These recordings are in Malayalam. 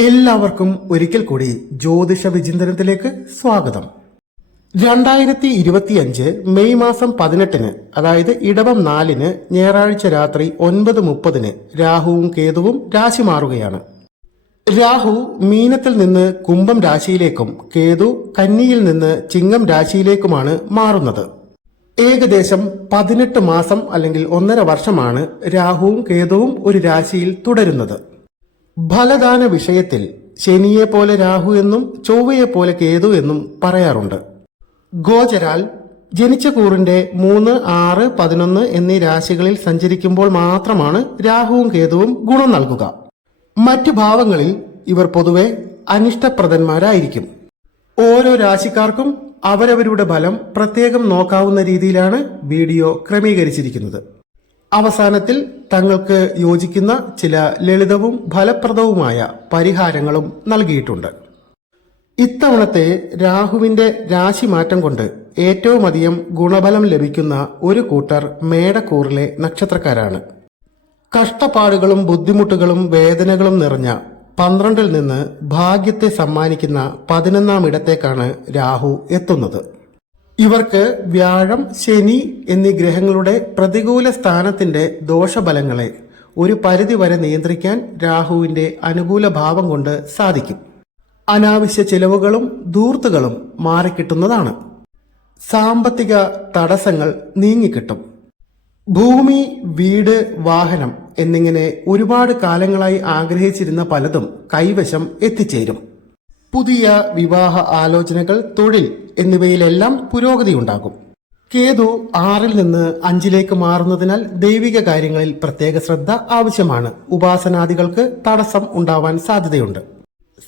എല്ലാവർക്കും ഒരിക്കൽ കൂടി ജ്യോതിഷ വിചിന്തനത്തിലേക്ക് സ്വാഗതം. രണ്ടായിരത്തി ഇരുപത്തിയഞ്ച് മെയ് മാസം പതിനെട്ടിന് അതായത് ഇടവം നാലിന് ഞായറാഴ്ച രാത്രി ഒൻപത് മുപ്പതിന് രാഹുവും കേതുവും രാശി മാറുകയാണ്. രാഹു മീനത്തിൽ നിന്ന് കുംഭം രാശിയിലേക്കും കേതു കന്നിയിൽ നിന്ന് ചിങ്ങം രാശിയിലേക്കുമാണ് മാറുന്നത്. ഏകദേശം പതിനെട്ട് മാസം അല്ലെങ്കിൽ ഒന്നര വർഷമാണ് രാഹുവും കേതുവും ഒരു രാശിയിൽ തുടരുന്നത്. ഫലദാന വിഷയത്തിൽ ശനിയെ പോലെ രാഹു എന്നും ചൊവ്വയെ പോലെ കേതു എന്നും പറയാറുണ്ട്. ഗോചരാൽ ജനിച്ച കൂറിന്റെ മൂന്ന് ആറ് പതിനൊന്ന് എന്നീ രാശികളിൽ സഞ്ചരിക്കുമ്പോൾ മാത്രമാണ് രാഹുവും കേതുവും ഗുണം നൽകുക. മറ്റു ഭാവങ്ങളിൽ ഇവർ പൊതുവെ അനിഷ്ടപ്രദന്മാരായിരിക്കും. ഓരോ രാശിക്കാർക്കും അവരവരുടെ ഫലം പ്രത്യേകം നോക്കാവുന്ന രീതിയിലാണ് വീഡിയോ ക്രമീകരിച്ചിരിക്കുന്നത്. അവസാനത്തിൽ തങ്ങൾക്ക് യോജിക്കുന്ന ചില ലളിതവും ഫലപ്രദവുമായ പരിഹാരങ്ങളും നൽകിയിട്ടുണ്ട്. ഇത്തവണത്തെ രാഹുവിന്റെ രാശി മാറ്റം കൊണ്ട് ഏറ്റവും അധികം ഗുണഫലം ലഭിക്കുന്ന ഒരു കൂട്ടർ മേടക്കൂറിലെ നക്ഷത്രക്കാരാണ്. കഷ്ടപ്പാടുകളും ബുദ്ധിമുട്ടുകളും വേദനകളും നിറഞ്ഞ പന്ത്രണ്ടിൽ നിന്ന് ഭാഗ്യത്തെ സമ്മാനിക്കുന്ന പതിനൊന്നാം ഇടത്തേക്കാണ് രാഹു എത്തുന്നത്. ഇവർക്ക് വ്യാഴം ശനി എന്നീ ഗ്രഹങ്ങളുടെ പ്രതികൂല സ്ഥാനത്തിന്റെ ദോഷഫലങ്ങളെ ഒരു പരിധി വരെ നിയന്ത്രിക്കാൻ രാഹുവിന്റെ അനുകൂല ഭാവം കൊണ്ട് സാധിക്കും. അനാവശ്യ ചിലവുകളും ദൂർത്തുകളും മാറിക്കിട്ടുന്നതാണ്. സാമ്പത്തിക തടസ്സങ്ങൾ നീങ്ങിക്കിട്ടും. ഭൂമി വീട് വാഹനം എന്നിങ്ങനെ ഒരുപാട് കാലങ്ങളായി ആഗ്രഹിച്ചിരുന്ന പലതും കൈവശം എത്തിച്ചേരും. പുതിയ വിവാഹ ആലോചനകൾ തൊഴിൽ എന്നിവയിലെല്ലാം പുരോഗതി ഉണ്ടാകും. കേതു ആറിൽ നിന്ന് അഞ്ചിലേക്ക് മാറുന്നതിനാൽ ദൈവിക കാര്യങ്ങളിൽ പ്രത്യേക ശ്രദ്ധ ആവശ്യമാണ്. ഉപാസനാദികൾക്ക് തടസ്സം ഉണ്ടാവാൻ സാധ്യതയുണ്ട്.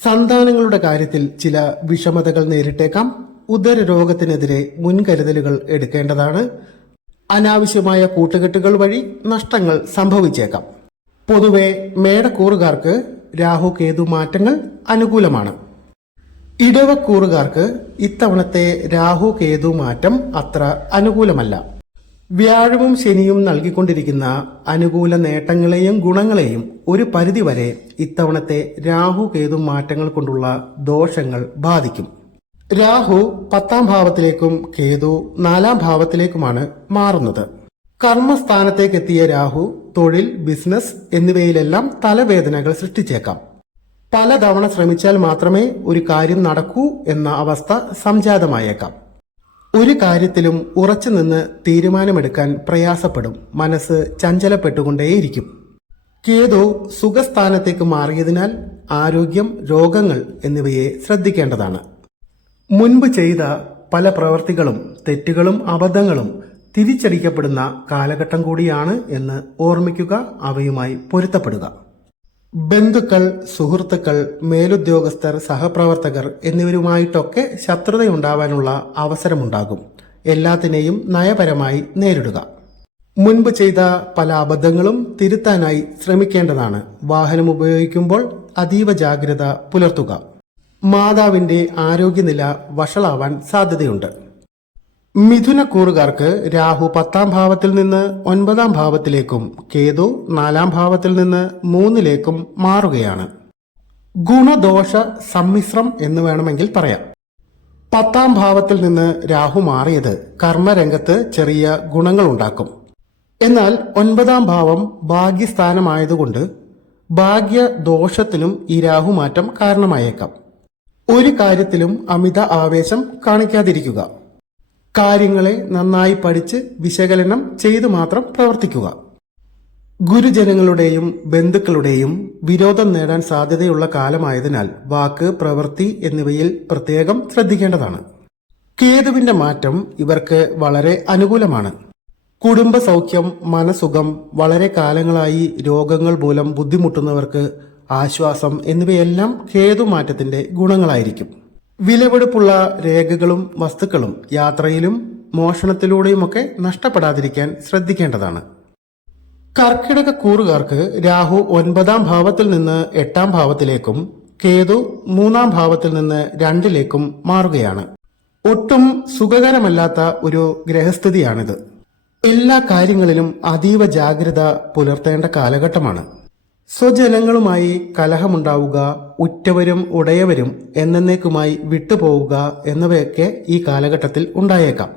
സന്താനങ്ങളുടെ കാര്യത്തിൽ ചില വിഷമതകൾ നേരിട്ടേക്കാം. ഉദരരോഗത്തിനെതിരെ മുൻകരുതലുകൾ എടുക്കേണ്ടതാണ്. അനാവശ്യമായ കൂട്ടുകെട്ടുകൾ വഴി നഷ്ടങ്ങൾ സംഭവിച്ചേക്കാം. പൊതുവെ മേടക്കൂറുകാർക്ക് രാഹു കേതു മാറ്റങ്ങൾ അനുകൂലമാണ്. ഇടവക്കൂറുകാർക്ക് ഇത്തവണത്തെ രാഹു കേതു മാറ്റം അത്ര അനുകൂലമല്ല. വ്യാഴവും ശനിയും നൽകിക്കൊണ്ടിരിക്കുന്ന അനുകൂല നേട്ടങ്ങളെയും ഗുണങ്ങളെയും ഒരു പരിധിവരെ ഇത്തവണത്തെ രാഹു കേതു മാറ്റങ്ങൾ കൊണ്ടുള്ള ദോഷങ്ങൾ ബാധിക്കും. രാഹു പത്താം ഭാവത്തിലേക്കും കേതു നാലാം ഭാവത്തിലേക്കുമാണ് മാറുന്നത്. കർമ്മസ്ഥാനത്തേക്കെത്തിയ രാഹു തൊഴിൽ ബിസിനസ് എന്നിവയിലെല്ലാം തലവേദനകൾ സൃഷ്ടിച്ചേക്കാം. പലതവണ ശ്രമിച്ചാൽ മാത്രമേ ഒരു കാര്യം നടക്കൂ എന്ന അവസ്ഥ സംജാതമായേക്കാം. ഒരു കാര്യത്തിലും ഉറച്ചു നിന്ന് തീരുമാനമെടുക്കാൻ പ്രയാസപ്പെടും. മനസ്സ് ചഞ്ചലപ്പെട്ടുകൊണ്ടേയിരിക്കും. കേതു സുഖസ്ഥാനത്തേക്ക് മാറിയതിനാൽ ആരോഗ്യം രോഗങ്ങൾ എന്നിവയെ ശ്രദ്ധിക്കേണ്ടതാണ്. മുൻപ് ചെയ്ത പല പ്രവർത്തികളും തെറ്റുകളും അബദ്ധങ്ങളും തിരിച്ചടിക്കപ്പെടുന്ന കാലഘട്ടം കൂടിയാണ് എന്ന് ഓർമ്മിക്കുക അവയുമായി പൊരുത്തപ്പെടുക. ബന്ധുക്കൾ സുഹൃത്തുക്കൾ മേലുദ്യോഗസ്ഥർ സഹപ്രവർത്തകർ എന്നിവരുമായിട്ടൊക്കെ ശത്രുതയുണ്ടാവാനുള്ള അവസരമുണ്ടാകും. എല്ലാത്തിനെയും നയപരമായി നേരിടുക. മുൻപ് ചെയ്ത പല അബദ്ധങ്ങളും തിരുത്താനായി ശ്രമിക്കേണ്ടതാണ്. വാഹനം ഉപയോഗിക്കുമ്പോൾ അതീവ ജാഗ്രത പുലർത്തുക. മാതാവിന്റെ ആരോഗ്യനില വഷളാവാൻ സാധ്യതയുണ്ട്. മിഥുനക്കൂറുകാർക്ക് രാഹു പത്താം ഭാവത്തിൽ നിന്ന് ഒൻപതാം ഭാവത്തിലേക്കും കേതു നാലാം ഭാവത്തിൽ നിന്ന് മൂന്നിലേക്കും മാറുകയാണ്. ഗുണദോഷ സമ്മിശ്രം എന്ന് വേണമെങ്കിൽ പറയാം. പത്താം ഭാവത്തിൽ നിന്ന് രാഹു മാറിയത് കർമ്മരംഗത്ത് ചെറിയ ഗുണങ്ങളുണ്ടാക്കും. എന്നാൽ ഒൻപതാം ഭാവം ഭാഗ്യസ്ഥാനമായതുകൊണ്ട് ഭാഗ്യദോഷത്തിനും ഈ രാഹുമാറ്റം കാരണമായേക്കാം. ഒരു കാര്യത്തിലും അമിത ആവേശം കാണിക്കാതിരിക്കുക. കാര്യങ്ങളെ നന്നായി പഠിച്ച് വിശകലനം ചെയ്തു മാത്രം പ്രവർത്തിക്കുക. ഗുരുജനങ്ങളുടെയും ബന്ധുക്കളുടെയും വിരോധം നേടാൻ സാധ്യതയുള്ള കാലമായതിനാൽ വാക്ക് പ്രവൃത്തി എന്നിവയിൽ പ്രത്യേകം ശ്രദ്ധിക്കേണ്ടതാണ്. കേതുവിന്റെ മാറ്റം ഇവർക്ക് വളരെ അനുകൂലമാണ്. കുടുംബ സൗഖ്യം മനസുഖം വളരെ കാലങ്ങളായി രോഗങ്ങൾ മൂലം ബുദ്ധിമുട്ടുന്നവർക്ക് ആശ്വാസം എന്നിവയെല്ലാം കേതുമാറ്റത്തിന്റെ ഗുണങ്ങളായിരിക്കും. വിലപിടിപ്പുള്ള രേഖകളും വസ്തുക്കളും യാത്രയിലും മോഷണത്തിലൂടെയുമൊക്കെ നഷ്ടപ്പെടാതിരിക്കാൻ ശ്രദ്ധിക്കേണ്ടതാണ്. കർക്കിടക കൂറുകാർക്ക് രാഹു ഒൻപതാം ഭാവത്തിൽ നിന്ന് എട്ടാം ഭാവത്തിലേക്കും കേതു മൂന്നാം ഭാവത്തിൽ നിന്ന് രണ്ടിലേക്കും മാറുകയാണ്. ഒട്ടും സുഖകരമല്ലാത്ത ഒരു ഗ്രഹസ്ഥിതിയാണിത്. എല്ലാ കാര്യങ്ങളിലും അതീവ ജാഗ്രത പുലർത്തേണ്ട കാലഘട്ടമാണ്. സ്വജനങ്ങളുമായി കലഹമുണ്ടാവുക ഉറ്റവരും ഉടയവരും എന്നേക്കുമായി വിട്ടുപോവുക എന്നിവയൊക്കെ ഈ കാലഘട്ടത്തിൽ ഉണ്ടായേക്കാം.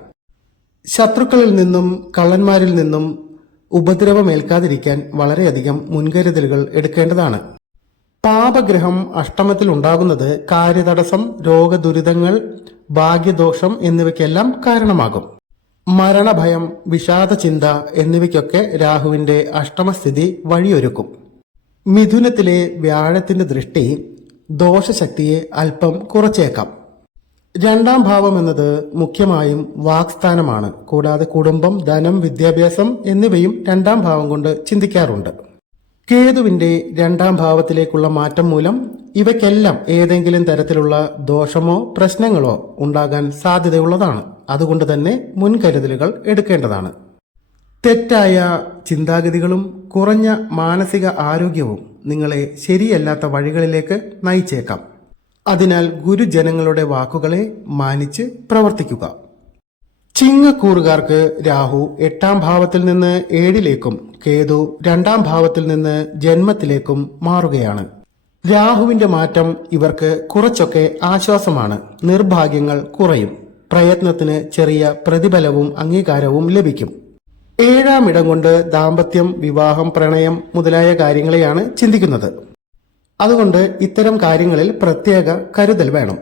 ശത്രുക്കളിൽ നിന്നും കള്ളന്മാരിൽ നിന്നും ഉപദ്രവമേൽക്കാതിരിക്കാൻ വളരെയധികം മുൻകരുതലുകൾ എടുക്കേണ്ടതാണ്. പാപഗ്രഹം അഷ്ടമത്തിൽ ഉണ്ടാകുന്നത് കാര്യതടസ്സം രോഗദുരിതങ്ങൾ ഭാഗ്യദോഷം എന്നിവയ്ക്കെല്ലാം കാരണമാകും. മരണഭയം വിഷാദചിന്ത എന്നിവയ്ക്കൊക്കെ രാഹുവിന്റെ അഷ്ടമസ്ഥിതി വഴിയൊരുക്കും. മിഥുനത്തിലെ വ്യാഴത്തിന്റെ ദൃഷ്ടി ദോഷശക്തിയെ അല്പം കുറച്ചേക്കാം. രണ്ടാം ഭാവം എന്നത് മുഖ്യമായും വാക്സ്ഥാനമാണ്. കൂടാതെ കുടുംബം ധനം വിദ്യാഭ്യാസം എന്നിവയും രണ്ടാം ഭാവം കൊണ്ട് ചിന്തിക്കാറുണ്ട്. കേതുവിന്റെ രണ്ടാം ഭാവത്തിലേക്കുള്ള മാറ്റം മൂലം ഇവയ്ക്കെല്ലാം ഏതെങ്കിലും തരത്തിലുള്ള ദോഷമോ പ്രശ്നങ്ങളോ ഉണ്ടാകാൻ സാധ്യതയുള്ളതാണ്. അതുകൊണ്ട് തന്നെ മുൻകരുതലുകൾ എടുക്കേണ്ടതാണ്. തെറ്റായ ചിന്താഗതികളും കുറഞ്ഞ മാനസിക ആരോഗ്യവും നിങ്ങളെ ശരിയല്ലാത്ത വഴികളിലേക്ക് നയിച്ചേക്കാം. അതിനാൽ ഗുരുജനങ്ങളുടെ വാക്കുകളെ മാനിച്ച് പ്രവർത്തിക്കുക. ചിങ്ങക്കൂറുകാർക്ക് രാഹു എട്ടാം ഭാവത്തിൽ നിന്ന് ഏഴിലേക്കും കേതു രണ്ടാം ഭാവത്തിൽ നിന്ന് ജന്മത്തിലേക്കും മാറുകയാണ്. രാഹുവിന്റെ മാറ്റം ഇവർക്ക് കുറച്ചൊക്കെ ആശ്വാസമാണ്. നിർഭാഗ്യങ്ങൾ കുറയും. പ്രയത്നത്തിന് ചെറിയ പ്രതിഫലവും അംഗീകാരവും ലഭിക്കും. ഏഴാം ഇടം കൊണ്ട് ദാമ്പത്യം വിവാഹം പ്രണയം മുതലായ കാര്യങ്ങളെയാണ് ചിന്തിക്കുന്നത്. അതുകൊണ്ട് ഇത്തരം കാര്യങ്ങളിൽ പ്രത്യേക കരുതൽ വേണം.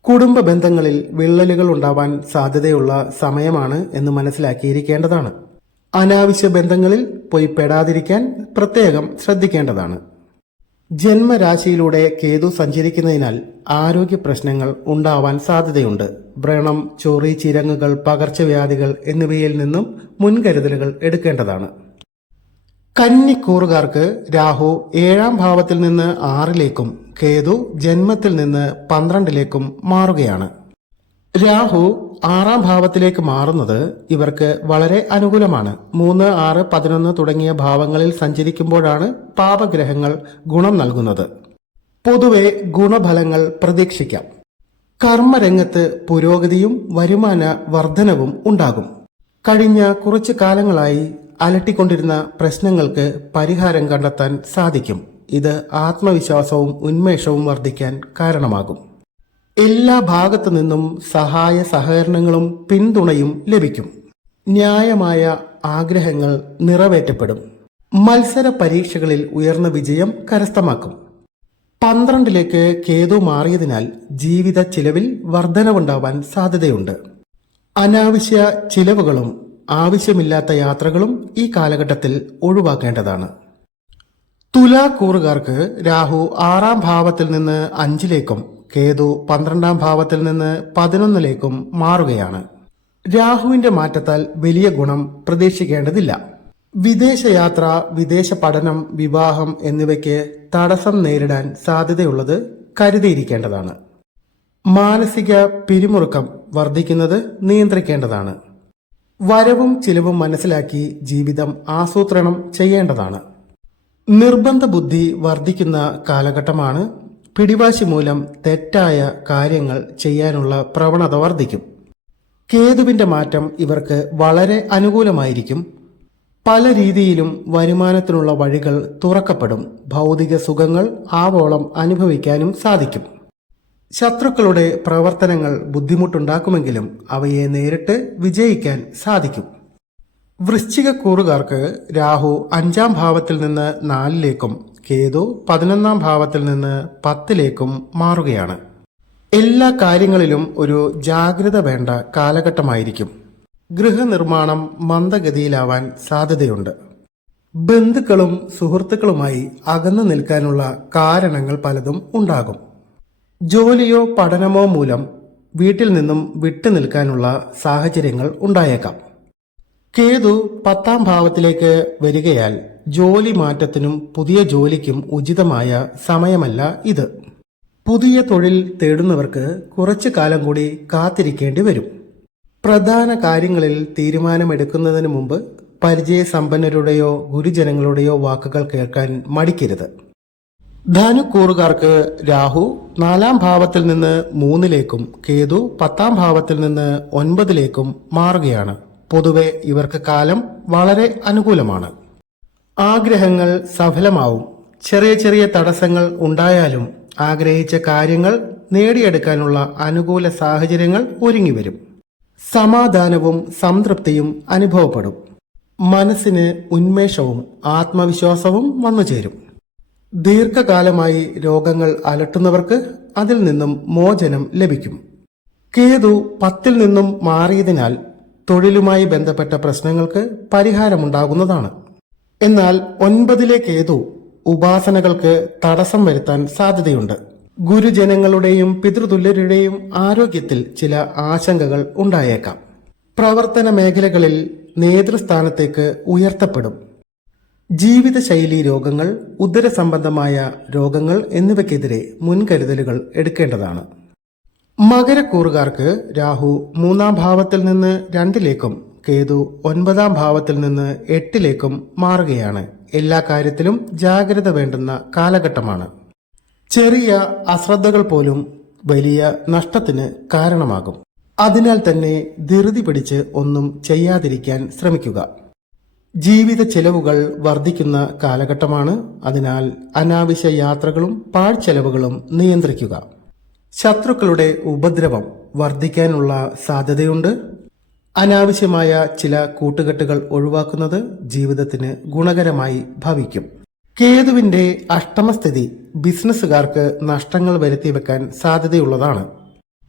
കുടുംബ ബന്ധങ്ങളിൽ വിള്ളലുകൾ ഉണ്ടാവാൻ സാധ്യതയുള്ള സമയമാണ് എന്ന് മനസ്സിലാക്കിയിരിക്കേണ്ടതാണ്. അനാവശ്യ ബന്ധങ്ങളിൽ പോയി പെടാതിരിക്കാൻ പ്രത്യേകം ശ്രദ്ധിക്കേണ്ടതാണ്. ജന്മരാശിയിലൂടെ കേതു സഞ്ചരിക്കുന്നതിനാൽ ആരോഗ്യ പ്രശ്നങ്ങൾ ഉണ്ടാവാൻ സാധ്യതയുണ്ട്. വ്രണം ചൊറി ചിരങ്ങുകൾ പകർച്ചവ്യാധികൾ എന്നിവയിൽ നിന്നും മുൻകരുതലുകൾ എടുക്കേണ്ടതാണ്. കന്നിക്കൂറുകാർക്ക് രാഹു ഏഴാം ഭാവത്തിൽ നിന്ന് ആറിലേക്കും കേതു ജന്മത്തിൽ നിന്ന് പന്ത്രണ്ടിലേക്കും മാറുകയാണ്. രാഹു ആറാം ഭാവത്തിലേക്ക് മാറുന്നത് ഇവർക്ക് വളരെ അനുകൂലമാണ്. മൂന്ന് ആറ് പതിനൊന്ന് തുടങ്ങിയ ഭാവങ്ങളിൽ സഞ്ചരിക്കുമ്പോഴാണ് പാപഗ്രഹങ്ങൾ ഗുണം നൽകുന്നത്. പൊതുവെ ഗുണഫലങ്ങൾ പ്രതീക്ഷിക്കാം. കർമ്മരംഗത്ത് പുരോഗതിയും വരുമാന വർധനവും ഉണ്ടാകും. കഴിഞ്ഞ കുറച്ചു കാലങ്ങളായി അലട്ടിക്കൊണ്ടിരുന്ന പ്രശ്നങ്ങൾക്ക് പരിഹാരം കണ്ടെത്താൻ സാധിക്കും. ഇത് ആത്മവിശ്വാസവും ഉന്മേഷവും വർദ്ധിക്കാൻ കാരണമാകും. എല്ലാ ഭാഗത്തു നിന്നും സഹായ സഹകരണങ്ങളും പിന്തുണയും ലഭിക്കും. ന്യായമായ ആഗ്രഹങ്ങൾ നിറവേറ്റപ്പെടും. മത്സര പരീക്ഷകളിൽ ഉയർന്ന വിജയം കരസ്ഥമാക്കും. പന്ത്രണ്ടിലേക്ക് കേതു മാറിയതിനാൽ ജീവിത ചിലവിൽ വർധനവുണ്ടാവാൻ സാധ്യതയുണ്ട്. അനാവശ്യ ചിലവുകളും ആവശ്യമില്ലാത്ത യാത്രകളും ഈ കാലഘട്ടത്തിൽ ഒഴിവാക്കേണ്ടതാണ്. തുലാക്കൂറുകാർക്ക് രാഹു ആറാം ഭാവത്തിൽ നിന്ന് അഞ്ചിലേക്കും കേതു പന്ത്രണ്ടാം ഭാവത്തിൽ നിന്ന് പതിനൊന്നിലേക്കും മാറുകയാണ്. രാഹുവിന്റെ മാറ്റത്താൽ വലിയ ഗുണം പ്രതീക്ഷിക്കേണ്ടതില്ല. വിദേശയാത്ര വിദേശ പഠനം വിവാഹം എന്നിവയ്ക്ക് തടസ്സം നേരിടാൻ സാധ്യതയുള്ളത് കരുതിയിരിക്കേണ്ടതാണ്. മാനസിക പിരിമുറുക്കം വർദ്ധിക്കുന്നത് നിയന്ത്രിക്കേണ്ടതാണ്. വരവും ചിലവും മനസ്സിലാക്കി ജീവിതം ആസൂത്രണം ചെയ്യേണ്ടതാണ്. നിർബന്ധ ബുദ്ധി വർദ്ധിക്കുന്ന കാലഘട്ടമാണ് പിടിവാശി മൂലം തെറ്റായ കാര്യങ്ങൾ ചെയ്യാനുള്ള പ്രവണത വർദ്ധിക്കും. കേതുവിന്റെ മാറ്റം ഇവർക്ക് വളരെ അനുകൂലമായിരിക്കും. പല രീതിയിലും വരുമാനത്തിനുള്ള വഴികൾ തുറക്കപ്പെടും. ഭൗതിക സുഖങ്ങൾ ആവോളം അനുഭവിക്കാനും സാധിക്കും. ശത്രുക്കളുടെ പ്രവർത്തനങ്ങൾ ബുദ്ധിമുട്ടുണ്ടാക്കുമെങ്കിലും അവയെ നേരിട്ട് വിജയിക്കാൻ സാധിക്കും. വൃശ്ചിക കൂറുകാർക്ക് രാഹു അഞ്ചാം ഭാവത്തിൽ നിന്ന് നാലിലേക്കും കേതു പതിനൊന്നാം ഭാവത്തിൽ നിന്ന് പത്തിലേക്കും മാറുകയാണ്. എല്ലാ കാര്യങ്ങളിലും ഒരു ജാഗ്രത വേണ്ട കാലഘട്ടമായിരിക്കും. ഗൃഹനിർമ്മാണം മന്ദഗതിയിലാവാൻ സാധ്യതയുണ്ട്. ബന്ധുക്കളും സുഹൃത്തുക്കളുമായി അകന്നു നിൽക്കാനുള്ള കാരണങ്ങൾ പലതും ഉണ്ടാകും. ജോലിയോ പഠനമോ മൂലം വീട്ടിൽ നിന്നും വിട്ടു നിൽക്കാനുള്ള സാഹചര്യങ്ങൾ ഉണ്ടായേക്കാം. കേതു പത്താം ഭാവത്തിലേക്ക് വരികയാൽ ജോലി മാറ്റത്തിനും പുതിയ ജോലിക്കും ഉചിതമായ സമയമല്ല ഇത്. പുതിയ തൊഴിൽ തേടുന്നവർക്ക് കുറച്ചു കാലം കൂടി കാത്തിരിക്കേണ്ടി വരും. പ്രധാന കാര്യങ്ങളിൽ തീരുമാനമെടുക്കുന്നതിന് മുമ്പ് പരിചയസമ്പന്നരുടെയോ ഗുരുജനങ്ങളുടെയോ വാക്കുകൾ കേൾക്കാൻ മടിക്കരുത്. ധനുക്കൂറുകാർക്ക് രാഹു നാലാം ഭാവത്തിൽ നിന്ന് മൂന്നിലേക്കും കേതു പത്താം ഭാവത്തിൽ നിന്ന് ഒൻപതിലേക്കും മാറുകയാണ്. പൊതുവെ ഇവർക്ക് കാലം വളരെ അനുകൂലമാണ്. ആഗ്രഹങ്ങൾ സഫലമാവും. ചെറിയ ചെറിയ തടസ്സങ്ങൾ ഉണ്ടായാലും ആഗ്രഹിച്ച കാര്യങ്ങൾ നേടിയെടുക്കാനുള്ള അനുകൂല സാഹചര്യങ്ങൾ ഒരുങ്ങി വരും. സമാധാനവും സംതൃപ്തിയും അനുഭവപ്പെടും. മനസ്സിന് ഉന്മേഷവും ആത്മവിശ്വാസവും വന്നു ചേരും. ദീർഘകാലമായി രോഗങ്ങൾ അലട്ടുന്നവർക്ക് അതിൽ നിന്നും മോചനം ലഭിക്കും. കേതു പത്തിൽ നിന്നും മാറിയതിനാൽ തൊഴിലുമായി ബന്ധപ്പെട്ട പ്രശ്നങ്ങൾക്ക് പരിഹാരമുണ്ടാകുന്നതാണ്. എന്നാൽ ഒൻപതിലെ ഉപാസനകൾക്ക് തടസ്സം വരുത്താൻ സാധ്യതയുണ്ട്. ഗുരുജനങ്ങളുടെയും പിതൃതുല്യരുടെയും ആരോഗ്യത്തിൽ ചില ആശങ്കകൾ ഉണ്ടായേക്കാം. പ്രവർത്തന മേഖലകളിൽ നേതൃസ്ഥാനത്തേക്ക് ഉയർത്തപ്പെടും. ജീവിതശൈലി രോഗങ്ങൾ ഉദര സംബന്ധമായ രോഗങ്ങൾ എന്നിവയ്ക്കെതിരെ മുൻകരുതലുകൾ എടുക്കേണ്ടതാണ്. മകരക്കൂറുകാർക്ക് രാഹു മൂന്നാം ഭാവത്തിൽ നിന്ന് രണ്ടിലേക്കും കേതു ഒൻപതാം ഭാവത്തിൽ നിന്ന് എട്ടിലേക്കും മാറുകയാണ്. എല്ലാ കാര്യത്തിലും ജാഗ്രത വേണ്ടുന്ന കാലഘട്ടമാണ്. ചെറിയ അശ്രദ്ധകൾ പോലും വലിയ നഷ്ടത്തിന് കാരണമാകും. അതിനാൽ തന്നെ ധൃതി പിടിച്ച് ഒന്നും ചെയ്യാതിരിക്കാൻ ശ്രമിക്കുക. ജീവിത ചെലവുകൾ വർദ്ധിക്കുന്ന കാലഘട്ടമാണ്. അതിനാൽ അനാവശ്യ യാത്രകളും പാഴ്ചെലവുകളും നിയന്ത്രിക്കുക. ശത്രുക്കളുടെ ഉപദ്രവം വർദ്ധിക്കാനുള്ള സാധ്യതയുണ്ട്. അനാവശ്യമായ ചില കൂട്ടുകെട്ടുകൾ ഒഴിവാക്കുന്നത് ജീവിതത്തിന് ഗുണകരമായി ഭവിക്കും. കേതുവിന്റെ അഷ്ടമസ്ഥിതി ബിസിനസ്സുകാർക്ക് നഷ്ടങ്ങൾ വരുത്തി വെക്കാൻ സാധ്യതയുള്ളതാണ്.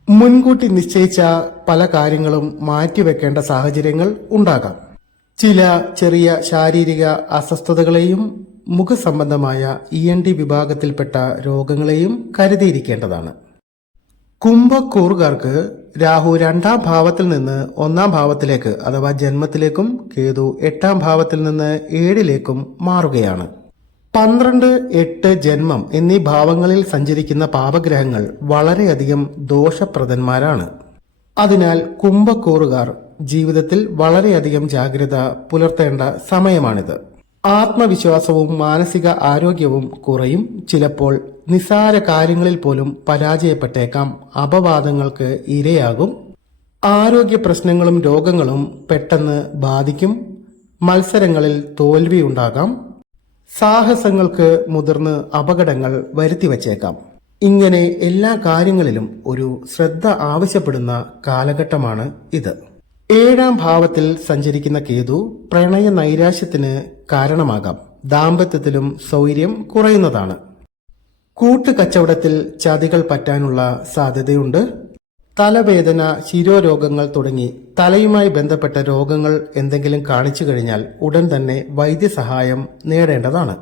മുൻകൂട്ടി നിശ്ചയിച്ച പല കാര്യങ്ങളും മാറ്റിവെക്കേണ്ട സാഹചര്യങ്ങൾ ഉണ്ടാകാം. ചില ചെറിയ ശാരീരിക അസ്വസ്ഥതകളെയും മുഖസംബന്ധമായ ഇ എൻ ഡി വിഭാഗത്തിൽപ്പെട്ട രോഗങ്ങളെയും കരുതിയിരിക്കേണ്ടതാണ്. കുംഭക്കൂറുകാർക്ക് രാഹു രണ്ടാം ഭാവത്തിൽ നിന്ന് ഒന്നാം ഭാവത്തിലേക്ക് അഥവാ ജന്മത്തിലേക്കും കേതു എട്ടാം ഭാവത്തിൽ നിന്ന് ഏഴിലേക്കും മാറുകയാണ്. പന്ത്രണ്ട് എട്ട് ജന്മം എന്നീ ഭാവങ്ങളിൽ സഞ്ചരിക്കുന്ന പാപഗ്രഹങ്ങൾ വളരെയധികം ദോഷപ്രദന്മാരാണ്. അതിനാൽ കുംഭക്കൂറുകാർ ജീവിതത്തിൽ വളരെയധികം ജാഗ്രത പുലർത്തേണ്ട സമയമാണിത്. ആത്മവിശ്വാസവും മാനസിക ആരോഗ്യവും കുറയും ചിലപ്പോൾ നിസ്സാര കാര്യങ്ങളിൽ പോലും പരാജയപ്പെട്ടേക്കാം. അപവാദങ്ങൾക്ക് ഇരയാകും. ആരോഗ്യ പ്രശ്നങ്ങളും രോഗങ്ങളും പെട്ടെന്ന് ബാധിക്കും. മത്സരങ്ങളിൽ തോൽവിയുണ്ടാകാം സാഹസങ്ങൾക്ക് മുതിർന്ന് അപകടങ്ങൾ വരുത്തിവച്ചേക്കാം ഇങ്ങനെ എല്ലാ കാര്യങ്ങളിലും ഒരു ശ്രദ്ധ ആവശ്യപ്പെടുന്ന കാലഘട്ടമാണ് ഇത്. ഏഴാം ഭാവത്തിൽ സഞ്ചരിക്കുന്ന കേതു പ്രണയ നൈരാശ്യത്തിന് കാരണമാകാം. ദാമ്പത്യത്തിലും സൗര്യം കുറയുന്നതാണ്. കൂട്ടുകച്ചവടത്തിൽ ചതികൾ പറ്റാനുള്ള സാധ്യതയുണ്ട്. തലവേദന ശിരോരോഗങ്ങൾ തുടങ്ങി തലയുമായി ബന്ധപ്പെട്ട രോഗങ്ങൾ എന്തെങ്കിലും കാണിച്ചു കഴിഞ്ഞാൽ ഉടൻ തന്നെ വൈദ്യസഹായം നേടേണ്ടതാണ്.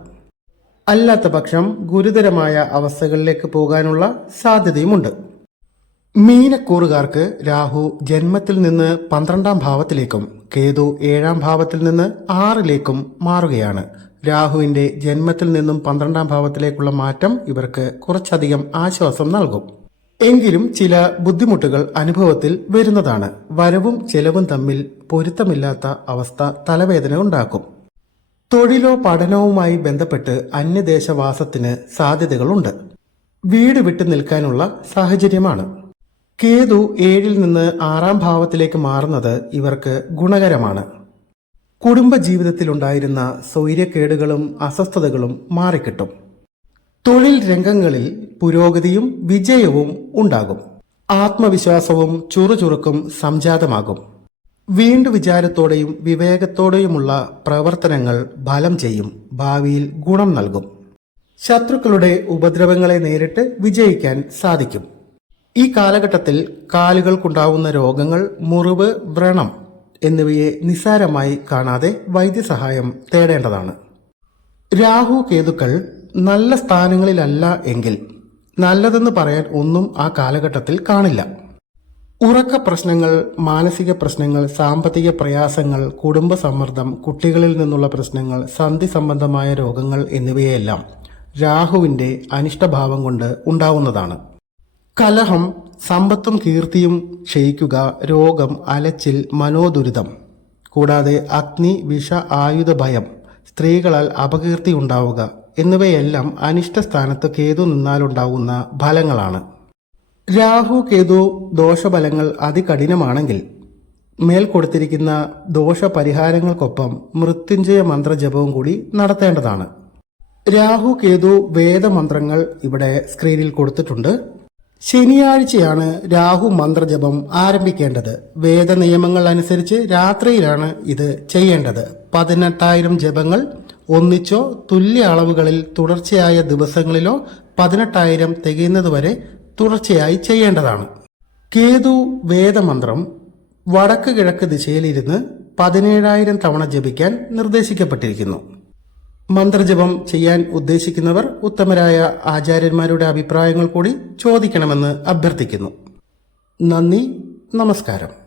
അല്ലാത്ത പക്ഷം ഗുരുതരമായ അവസ്ഥകളിലേക്ക് പോകാനുള്ള സാധ്യതയുമുണ്ട്. മീനക്കൂറുകാർക്ക് രാഹു ജന്മത്തിൽ നിന്ന് പന്ത്രണ്ടാം ഭാവത്തിലേക്കും കേതു ഏഴാം ഭാവത്തിൽ നിന്ന് ആറിലേക്കും മാറുകയാണ്. രാഹുവിന്റെ ജന്മത്തിൽ നിന്നും പന്ത്രണ്ടാം ഭാവത്തിലേക്കുള്ള മാറ്റം ഇവർക്ക് കുറച്ചധികം ആശ്വാസം നൽകും. എങ്കിലും ചില ബുദ്ധിമുട്ടുകൾ അനുഭവത്തിൽ വരുന്നതാണ്. വരവും ചെലവും തമ്മിൽ പൊരുത്തമില്ലാത്ത അവസ്ഥ തലവേദന ഉണ്ടാക്കും. തൊഴിലോ പഠനവുമായി ബന്ധപ്പെട്ട് അന്യദേശവാസത്തിന് സാധ്യതകളുണ്ട്. വീട് വിട്ടു നിൽക്കാനുള്ള സാഹചര്യമാണ്. കേതു ഏഴിൽ നിന്ന് ആറാം ഭാവത്തിലേക്ക് മാറുന്നത് ഇവർക്ക് ഗുണകരമാണ്. കുടുംബ കുടുംബജീവിതത്തിലുണ്ടായിരുന്ന സ്വൈര്യക്കേടുകളും അസ്വസ്ഥതകളും മാറിക്കിട്ടും. തൊഴിൽ രംഗങ്ങളിൽ പുരോഗതിയും വിജയവും ഉണ്ടാകും. ആത്മവിശ്വാസവും ചുറുചുറുക്കും സംജാതമാകും. വീണ്ടു വിചാരത്തോടെയും വിവേകത്തോടെയുമുള്ള പ്രവർത്തനങ്ങൾ ഫലം ചെയ്യും ഭാവിയിൽ ഗുണം നൽകും. ശത്രുക്കളുടെ ഉപദ്രവങ്ങളെ നേരിട്ട് വിജയിക്കാൻ സാധിക്കും. ഈ കാലഘട്ടത്തിൽ കാലുകൾക്കുണ്ടാവുന്ന രോഗങ്ങൾ മുറിവ് വ്രണം എന്നിവയെ നിസ്സാരമായി കാണാതെ വൈദ്യസഹായം തേടേണ്ടതാണ്. രാഹു കേതുക്കൾ നല്ല സ്ഥാനങ്ങളിലല്ല എങ്കിൽ നല്ലതെന്ന് പറയാൻ ഒന്നും ആ കാലഘട്ടത്തിൽ കാണില്ല. ഉറക്ക പ്രശ്നങ്ങൾ മാനസിക പ്രശ്നങ്ങൾ സാമ്പത്തിക പ്രയാസങ്ങൾ കുടുംബ സമ്മർദ്ദം കുട്ടികളിൽ നിന്നുള്ള പ്രശ്നങ്ങൾ സന്ധി സംബന്ധമായ രോഗങ്ങൾ എന്നിവയെല്ലാം രാഹുവിന്റെ അനിഷ്ടഭാവം കൊണ്ട് ഉണ്ടാവുന്നതാണ്. കലഹം സമ്പത്തും കീർത്തിയും ക്ഷയിക്കുക രോഗം അലച്ചിൽ മനോദുരിതം. കൂടാതെ അഗ്നി വിഷ ആയുധ ഭയം സ്ത്രീകളാൽ അപകീർത്തി ഉണ്ടാവുക എന്നിവയെല്ലാം അനിഷ്ട സ്ഥാനത്ത് കേതു നിന്നാലുണ്ടാകുന്ന ഫലങ്ങളാണ്. രാഹു കേതു ദോഷഫലങ്ങൾ അതികഠിനമാണെങ്കിൽ മേൽ കൊടുത്തിരിക്കുന്ന ദോഷപരിഹാരങ്ങൾക്കൊപ്പം മൃത്യുഞ്ജയ മന്ത്രജപവും കൂടി നടത്തേണ്ടതാണ്. രാഹു കേതു വേദമന്ത്രങ്ങൾ ഇവിടെ സ്ക്രീനിൽ കൊടുത്തിട്ടുണ്ട്. ശനിയാഴ്ചയാണ് രാഹു മന്ത്രജപം ആരംഭിക്കേണ്ടത്. വേദ നിയമങ്ങൾ അനുസരിച്ച് രാത്രിയിലാണ് ഇത് ചെയ്യേണ്ടത്. പതിനെട്ടായിരം ജപങ്ങൾ ഒന്നിച്ചോ തുല്യ അളവുകളിൽ തുടർച്ചയായ ദിവസങ്ങളിലോ പതിനെട്ടായിരം തികയുന്നതുവരെ തുടർച്ചയായി ചെയ്യേണ്ടതാണ്. കേതു വേദമന്ത്രം വടക്ക് കിഴക്ക് ദിശയിലിരുന്ന് പതിനേഴായിരം തവണ ജപിക്കാൻ നിർദ്ദേശിക്കപ്പെട്ടിരിക്കുന്നു. മന്ത്രജപം ചെയ്യാൻ ഉദ്ദേശിക്കുന്നവർ ഉത്തമരായ ആചാര്യന്മാരുടെ അഭിപ്രായങ്ങൾ കൂടി ചോദിക്കണമെന്ന് അഭ്യർത്ഥിക്കുന്നു. നന്ദി നമസ്കാരം.